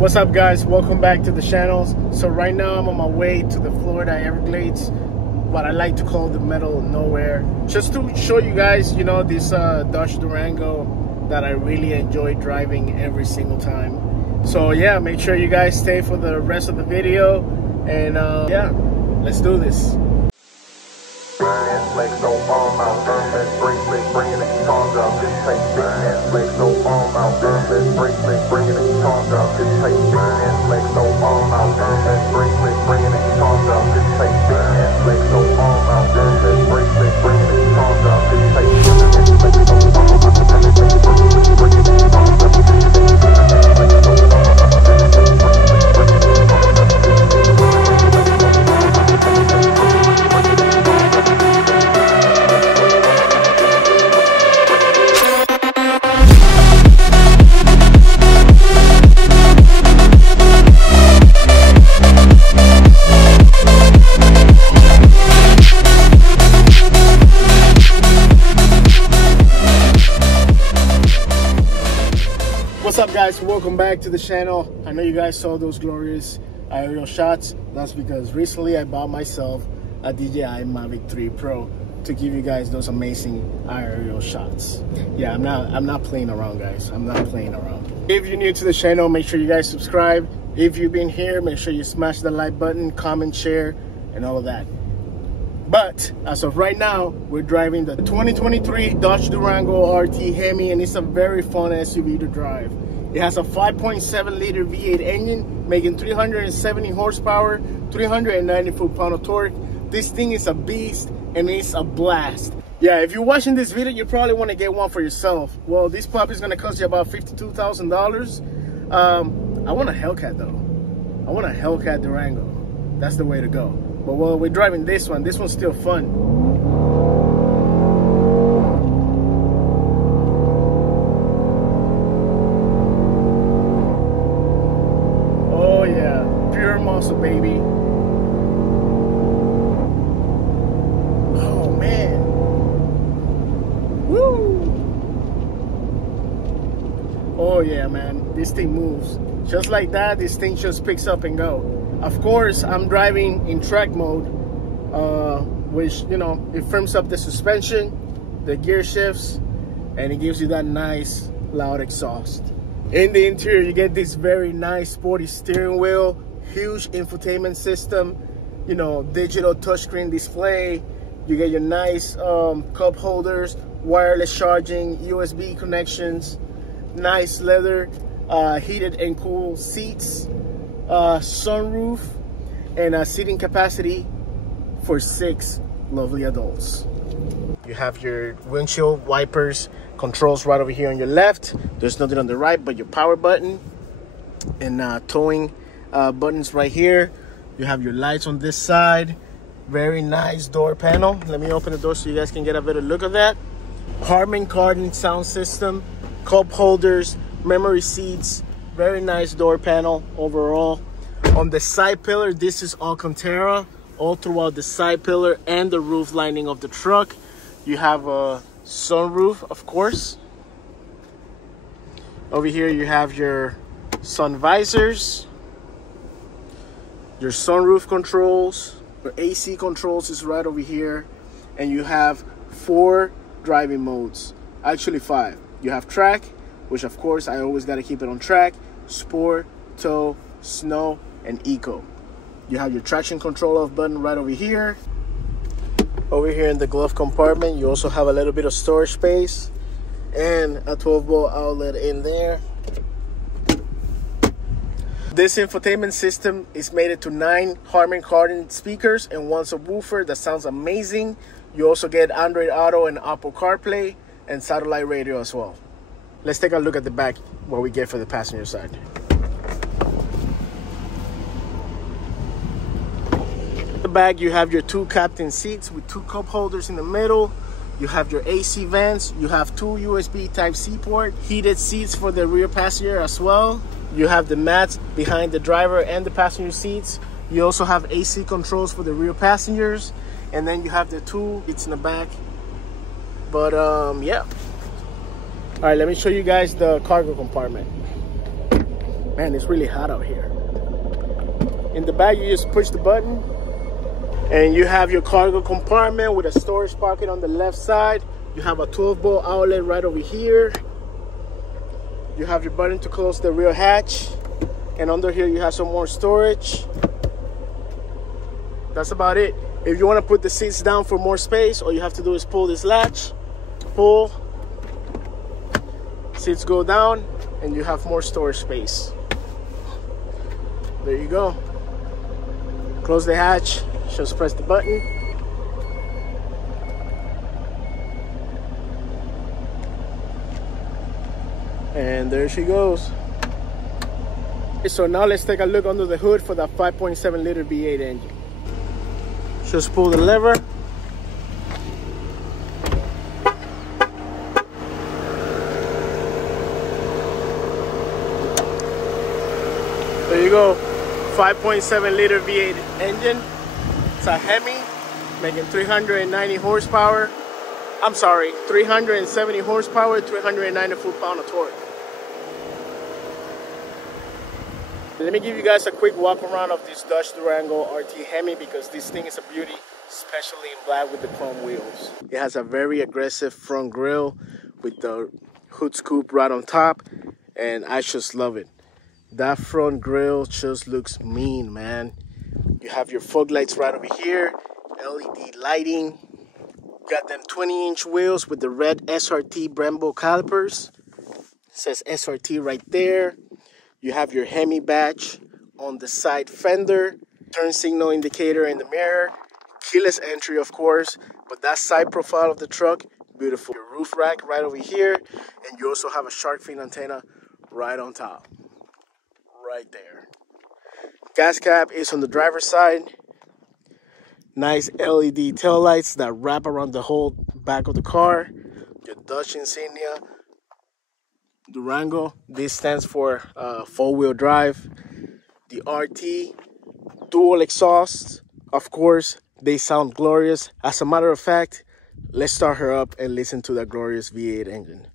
What's up, guys? Welcome back to the channel. So right now I'm on my way to the Florida Everglades, what I like to call the middle of nowhere, just to show you guys, you know, this Dodge Durango that I really enjoy driving every single time. So yeah, make sure you guys stay for the rest of the video, and yeah, let's do this. What's up, guys? Welcome back to the channel. I know you guys saw those glorious aerial shots. That's because recently I bought myself a DJI Mavic 3 Pro to give you guys those amazing aerial shots. Yeah, I'm not playing around, guys. I'm not playing around. If you're new to the channel, make sure you guys subscribe. If you've been here, make sure you smash the like button, comment, share, and all of that. But as of right now, we're driving the 2023 Dodge Durango RT Hemi, and it's a very fun SUV to drive. It has a 5.7 liter V8 engine, making 370 horsepower, 390 foot-pound of torque. This thing is a beast, and it's a blast. Yeah, if you're watching this video, you probably want to get one for yourself. Well, this puppy is going to cost you about $52,000. I want a Hellcat, though. I want a Hellcat Durango. That's the way to go. But while we're driving this one's still fun. Oh yeah, pure muscle, baby. Oh man. Woo! Oh yeah, man, this thing moves. Just like that, this thing just picks up and go. Of course, I'm driving in track mode, which, you know, it firms up the suspension, the gear shifts, and it gives you that nice loud exhaust. In the interior, you get this very nice sporty steering wheel, huge infotainment system, you know, digital touchscreen display. You get your nice cup holders, wireless charging, USB connections, nice leather, heated and cooled seats, sunroof, and a seating capacity for 6 lovely adults. You have your windshield wipers controls right over here on your left. There's nothing on the right but your power button and towing buttons right here. You have your lights on this side. Very nice door panel. Let me open the door so you guys can get a better look at that. Harman Kardon sound system, cup holders, memory seats. Very nice door panel overall. On the side pillar, this is Alcantara all throughout the side pillar and the roof lining of the truck. You have a sunroof, of course. Over here you have your sun visors, your sunroof controls, your AC controls is right over here, and you have 4 driving modes, actually 5. You have track, which of course I always got to keep it on track, sport, tow, snow, and eco. You have your traction control off button right over here. Over here in the glove compartment, you also have a little bit of storage space and a 12-volt outlet in there. This infotainment system is made to 9 Harman Kardon speakers and 1 subwoofer. That sounds amazing. You also get Android Auto and Apple CarPlay and satellite radio as well. Let's take a look at the back, what we get for the passenger side. The back, you have your 2 captain seats with 2 cup holders in the middle. You have your AC vents. You have 2 USB Type-C port, heated seats for the rear passenger as well. You have the mats behind the driver and the passenger seats. You also have AC controls for the rear passengers, and then you have the 2 seats in the back. But yeah. All right, let me show you guys the cargo compartment. Man, it's really hot out here. In the back, you just push the button and you have your cargo compartment with a storage pocket on the left side. You have a 12-volt outlet right over here. You have your button to close the rear hatch. And under here, you have some more storage. That's about it. If you want to put the seats down for more space, all you have to do is pull this latch, pull, seats go down, and you have more storage space. There you go. Close the hatch, just press the button. And there she goes. So now let's take a look under the hood for that 5.7 liter V8 engine. Just pull the lever. There you go. 5.7 liter V8 engine. It's a Hemi, making 390 horsepower. I'm sorry, 370 horsepower, 390 foot-pound of torque. Let me give you guys a quick walk around of this Dodge Durango RT Hemi because this thing is a beauty, especially in black with the chrome wheels. It has a very aggressive front grille with the hood scoop right on top, and I just love it. That front grille just looks mean, man. You have your fog lights right over here, LED lighting. Got them 20-inch wheels with the red SRT Brembo calipers. It says SRT right there. You have your Hemi badge on the side fender, turn signal indicator in the mirror, keyless entry of course, but that side profile of the truck, beautiful. Your roof rack right over here, and you also have a shark fin antenna right on top, right there. Gas cap is on the driver's side. Nice LED taillights that wrap around the whole back of the car. Your Dodge insignia. Durango, this stands for four-wheel drive. The RT, dual exhaust, of course, they sound glorious. As a matter of fact, let's start her up and listen to that glorious V8 engine.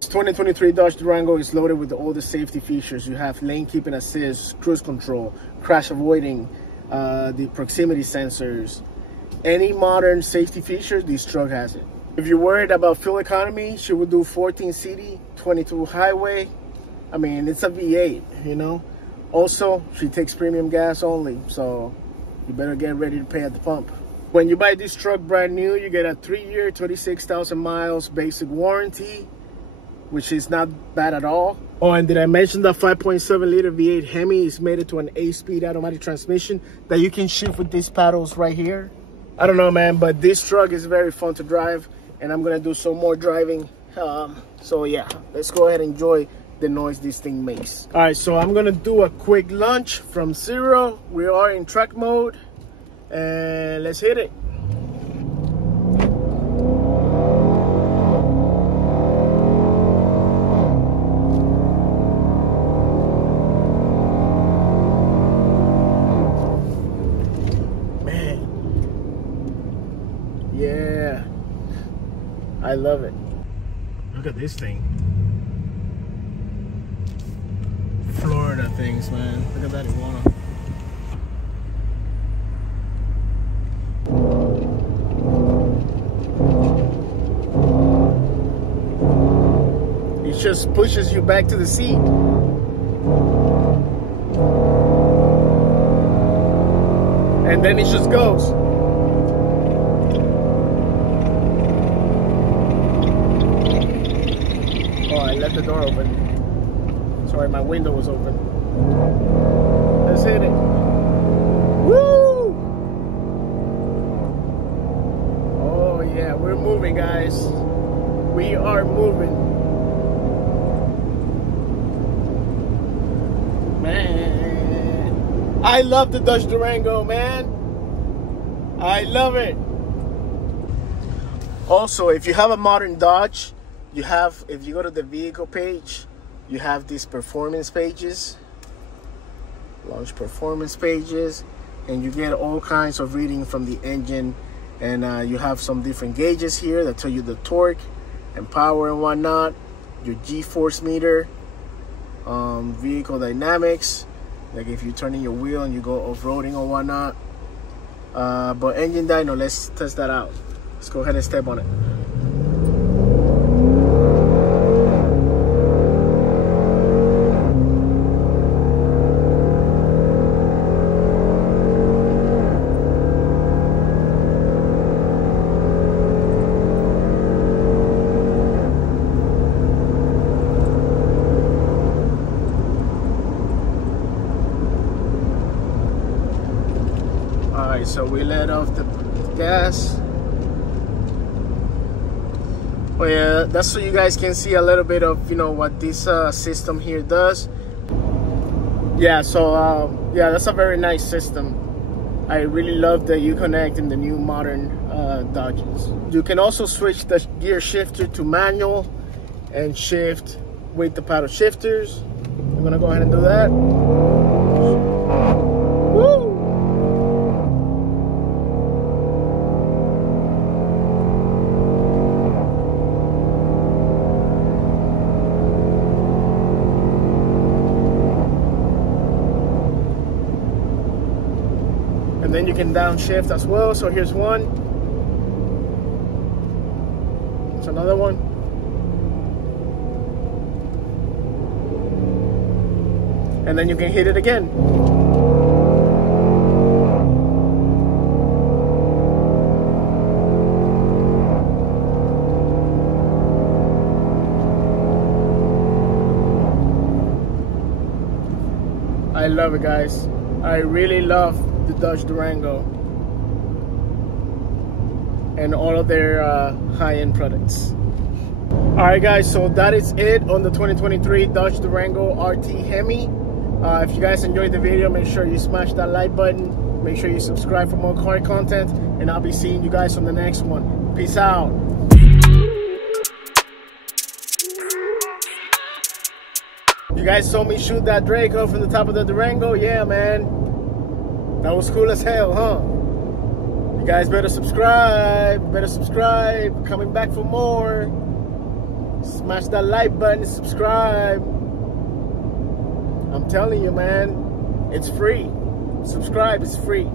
This 2023 Dodge Durango is loaded with all the safety features. You have lane keeping assist, cruise control, crash avoiding, the proximity sensors. Any modern safety feature, this truck has it. If you're worried about fuel economy, she will do 14 city, 22 highway. I mean, it's a V8, you know. Also, she takes premium gas only, so you better get ready to pay at the pump. When you buy this truck brand new, you get a 3-year, 26,000 miles basic warranty, which is not bad at all. Oh, and did I mention that 5.7 liter V8 Hemi is made to an 8-speed automatic transmission that you can shift with these paddles right here? I don't know, man, but this truck is very fun to drive, and I'm gonna do some more driving. So yeah, let's go ahead and enjoy the noise this thing makes. All right, so I'm gonna do a quick launch from 0. We are in track mode, and let's hit it. Yeah, I love it. Look at this thing. Florida things, man. Look at that iguana. It just pushes you back to the seat. And then it just goes. I left the door open. Sorry, my window was open. Let's hit it. Woo! Oh yeah, we're moving, guys. We are moving. Man. I love the Dodge Durango, man. I love it. Also, if you have a modern Dodge, you have, if you go to the vehicle page, you have these performance pages, launch performance pages, and you get all kinds of reading from the engine. And you have some different gauges here that tell you the torque and power and whatnot, your G-force meter, vehicle dynamics, like if you're turning your wheel and you go off-roading or whatnot. But engine dyno, let's test that out. Let's go ahead and step on it. Alright, so we let off the gas. Oh yeah, that's so you guys can see a little bit of, you know, what this system here does. Yeah, so yeah, that's a very nice system. I really love the Uconnect in the new modern Dodges. You can also switch the gear shifter to manual and shift with the paddle shifters. I'm gonna go ahead and do that. Woo! And then you can downshift as well. So here's one. It's another one. And then you can hit it again. I love it, guys. I really love the Dodge Durango and all of their high-end products. Alright guys, so that is it on the 2023 Dodge Durango RT Hemi. If you guys enjoyed the video, make sure you smash that like button, make sure you subscribe for more car content, and I'll be seeing you guys on the next one. Peace out. You guys saw me shoot that Draco from the top of the Durango? Yeah, man. That was cool as hell, huh? You guys better subscribe. Coming back for more. Smash that like button, subscribe. I'm telling you, man, it's free. Subscribe, it's free.